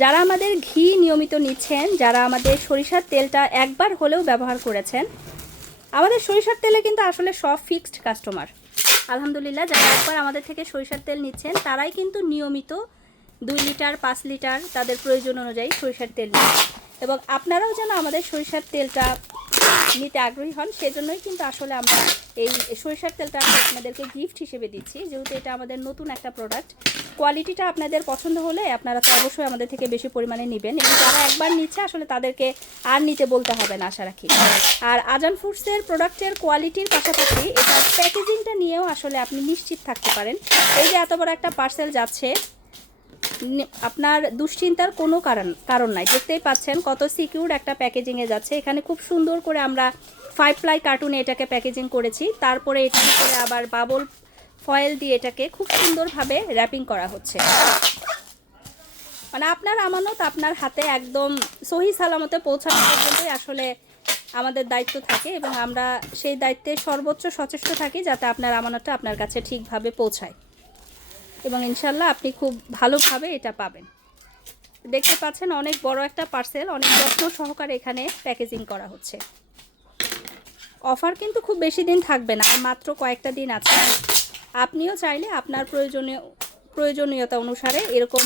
যারা আমাদের ঘি নিয়মিত নিচ্ছেন, যারা আমাদের সরিষার তেলটা একবার হলেও ব্যবহার করেছেন, আমাদের সরিষার তেলে কিন্তু আসলে সব ফিক্সড কাস্টমার। আলহামদুলিল্লাহ, যারা একবার আমাদের থেকে সরিষার তেল নিচ্ছেন তারাই কিন্তু নিয়মিত 2 লিটার 5 লিটার তাদের প্রয়োজন অনুযায়ী সরিষার তেল নিন। এবং আপনারাও যেন আমাদের সরিষার তেলটা নিতে আগ্রহী হন, সেজন্যই কিন্তু আসলে আমরা এই সরিষার তেলটা আপনাদেরকে গিফট হিসেবে দিচ্ছি, যেহেতু এটা আমাদের নতুন একটা প্রোডাক্ট। কোয়ালিটিটা আপনাদের পছন্দ হলে আপনারা তো অবশ্যই আমাদের থেকে বেশি পরিমাণে নেবেন, এবং যারা একবার নিচ্ছে আসলে তাদেরকে আর নিতে বলতে হবে না আশা রাখি। আর আজান ফুডসের প্রোডাক্টের কোয়ালিটির পাশাপাশি এটার প্যাকেজিংটা নিয়েও আসলে আপনি নিশ্চিত থাকতে পারেন। এই যে এত বড় একটা পার্সেল যাচ্ছে, আপনার দুশ্চিন্তার কোনো কারণ নাই। দেখতেই পাচ্ছেন কত সিকিউর একটা প্যাকেজিংয়ে যাচ্ছে। এখানে খুব সুন্দর করে আমরা 5 প্লাই কার্টুনে এটাকে প্যাকেজিং করেছি, তারপরে এটার উপরে আবার বাবল ফয়েল দিয়ে এটাকে খুব সুন্দরভাবে র্যাপিং করা হচ্ছে। মানে আপনার আমানত আপনার হাতে একদম সহি সালামতে পৌঁছানো পর্যন্তই আসলে আমাদের দায়িত্ব থাকে, এবং আমরা সেই দায়িত্বে সর্বোচ্চ সচেষ্ট থাকি যাতে আপনার আমানতটা আপনার কাছে ঠিকভাবে পৌঁছায়, এবং ইনশাল্লাহ আপনি খুব ভালোভাবে এটা পাবেন। দেখতে পাচ্ছেন অনেক বড় একটা পার্সেল, অনেক যত্ন সহকারে এখানে প্যাকেজিং করা হচ্ছে। অফার কিন্তু খুব বেশি দিন থাকবে না, আর মাত্র কয়েকটা দিন আছে। আপনিও চাইলে আপনার প্রয়োজনীয়তা অনুসারে এরকম